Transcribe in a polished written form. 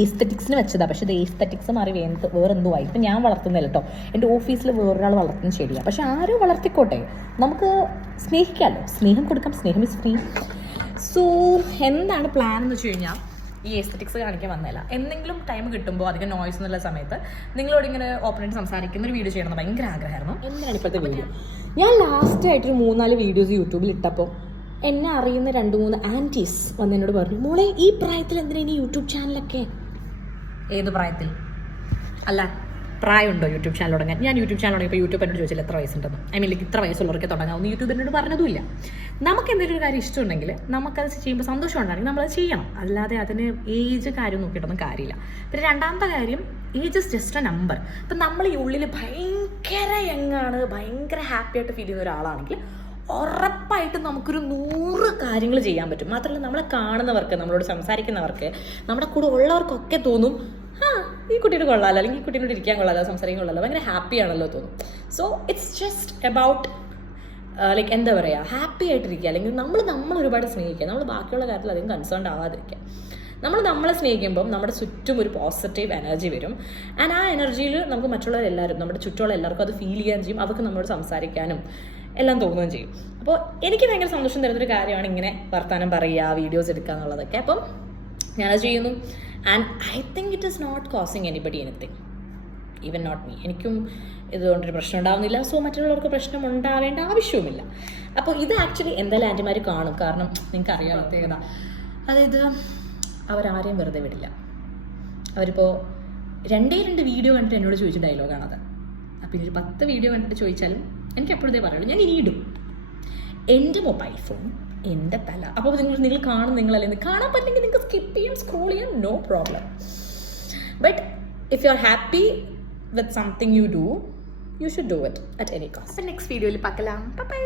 എസ്തെറ്റിക്സിന് വെച്ചതാണ്. പക്ഷേ ഇത് എസ്തെറ്റിക്സ് മാറി വേറെന്തോ ആയി. ഇപ്പം ഞാൻ വളർത്തുന്നില്ല കേട്ടോ, എൻ്റെ ഓഫീസിൽ വേറൊരാൾ വളർത്തുന്നത് ശരിയാണ്. പക്ഷെ ആരും വളർത്തിക്കോട്ടെ, നമുക്ക് സ്നേഹിക്കാമല്ലോ, സ്നേഹം കൊടുക്കാം, സ്നേഹം ഇസ് ഫ്രീ. സോ എന്താണ് പ്ലാൻ എന്ന് വെച്ച് കഴിഞ്ഞാൽ, ഈ എസ്തെറ്റിക്സ് കാണിക്കാൻ വന്നതല്ല, എന്തെങ്കിലും ടൈം കിട്ടുമ്പോൾ അധികം നോയ്സ് എന്നുള്ള സമയത്ത് നിങ്ങളോട് ഇങ്ങനെ ഓപ്പണായിട്ട് സംസാരിക്കുന്ന ഒരു വീഡിയോ ചെയ്യണമെന്ന് ഭയങ്കര ആഗ്രഹമായിരുന്നു. എന്തിനാണ് ഇപ്പോഴത്തെ വീഡിയോ? ഞാൻ ലാസ്റ്റായിട്ടൊരു 3-4 വീഡിയോസ് യൂട്യൂബിൽ ഇട്ടപ്പോൾ എന്നെ അറിയുന്ന 2-3 ആൻറ്റീസ് വന്ന് എന്നോട് പറഞ്ഞു, മോളെ ഈ പ്രായത്തിൽ എന്തിനാ ഇനി യൂട്യൂബ് ചാനലൊക്കെ? ഏത് പ്രായത്തിൽ? അല്ല, പ്രായമുണ്ടോ യൂട്യൂബ് ചാനൽ തുടങ്ങാൻ? ഞാൻ യൂട്യൂബ് ചാനൽ തുടങ്ങിയപ്പോൾ യൂട്യൂബ് എന്നോട് ചോദിച്ചില്ല എത്ര വയസ്സുണ്ടെന്ന്. ഐ മീൻ ഇത്ര വയസ്സുള്ളവർക്ക് തുടങ്ങാമെന്ന് യൂട്യൂബ് എന്നോട് പറഞ്ഞതുമില്ല. നമുക്ക് എന്തെങ്കിലും ഒരു കാര്യം ഇഷ്ടമുണ്ടെങ്കിൽ നമുക്കത് ചെയ്യുമ്പോൾ സന്തോഷം ഉണ്ടാണെങ്കിൽ നമ്മളത് ചെയ്യണം. അല്ലാതെ അതിന് ഏജ് കാര്യം നോക്കിയിട്ടൊന്നും കാര്യമില്ല. പിന്നെ രണ്ടാമത്തെ കാര്യം, age is just A number. ഇപ്പം നമ്മൾ ഈ ഉള്ളിൽ ഭയങ്കര യങ്ങാണ്, ഭയങ്കര ഹാപ്പി ആയിട്ട് ഫീൽ ചെയ്യുന്ന ഒരാളാണെങ്കിൽ ഉറപ്പായിട്ടും നമുക്കൊരു 100 കാര്യങ്ങൾ ചെയ്യാൻ പറ്റും. മാത്രമല്ല നമ്മളെ കാണുന്നവർക്ക്, നമ്മളോട് സംസാരിക്കുന്നവർക്ക്, നമ്മുടെ കൂടെ ഉള്ളവർക്കൊക്കെ തോന്നും, ഈ കുട്ടീനെ കൊള്ളാമല്ലോ, അല്ലെങ്കിൽ ഈ കുട്ടീനോട് ഇരിക്കാൻ കൊള്ളാമല്ലോ, സംസാരിക്കാൻ കൊള്ളാമല്ലോ, ഭയങ്കര ഹാപ്പി ആണല്ലോ തോന്നും. So it's just about like എന്താ പറയുക, ഹാപ്പി ആയിട്ടിരിക്കുക. അല്ലെങ്കിൽ നമ്മൾ ഒരുപാട് സ്നേഹിക്കുക, നമ്മൾ ബാക്കിയുള്ള കാര്യത്തിൽ അധികം കൺസേൺഡ് ആവാതിരിക്കുക. നമ്മളെ സ്നേഹിക്കുമ്പം നമ്മുടെ ചുറ്റും ഒരു പോസിറ്റീവ് എനർജി വരും. ആൻഡ് ആ എനർജിയിൽ നമുക്ക് മറ്റുള്ളവരെല്ലാവരും, നമ്മുടെ ചുറ്റുമുള്ള എല്ലാവർക്കും അത് ഫീൽ ചെയ്യാൻ ചെയ്യും. അവർക്ക് നമ്മളോട് സംസാരിക്കാനും എല്ലാം തോന്നുകയും ചെയ്യും. അപ്പോൾ എനിക്ക് ഭയങ്കര സന്തോഷം തരുന്നൊരു കാര്യമാണ് ഇങ്ങനെ വർത്തമാനം പറയുക, വീഡിയോസ് എടുക്കുക എന്നുള്ളതൊക്കെ. അപ്പം ഞാനത് ചെയ്യുന്നു. And I think it is not causing anybody anything, even not me. എനിക്കും ഇതുകൊണ്ടൊരു പ്രശ്നം ഉണ്ടാവുന്നില്ല. സോ മറ്റുള്ളവർക്ക് പ്രശ്നം ഉണ്ടാവേണ്ട ആവശ്യവുമില്ല. അപ്പോൾ ഇത് ആക്ച്വലി എന്തായാലും ആൻറ്റിമാർ കാണും. കാരണം നിങ്ങൾക്ക് അറിയാം പ്രത്യേകത, അതായത് അവരാരെയും വെറുതെ വിടില്ല. അവരിപ്പോൾ 2 വീഡിയോ കണ്ടിട്ട് എന്നോട് ചോദിച്ച ഡയലോഗാണത്. അപ്പോൾ ഇനി 10 വീഡിയോ കണ്ടിട്ട് ചോദിച്ചാലും എനിക്ക് എപ്പോഴത്തേ പറയുള്ളൂ, ഞാൻ ഇനി ഇടും. എൻ്റെ മൊബൈൽ ഫോൺ, എൻ്റെ തല. അപ്പോൾ നിങ്ങൾ കാണും, നിങ്ങളല്ലേ കാണാൻ പറ്റില്ലെങ്കിൽ നിങ്ങൾക്ക് സ്കിപ്പ് ചെയ്യാം, സ്ക്രോൾ ചെയ്യാം, no problem. But if you are happy with something you do, you should do it at any cost. Next വീഡിയോയിൽ പാക്കലാം. ബൈ.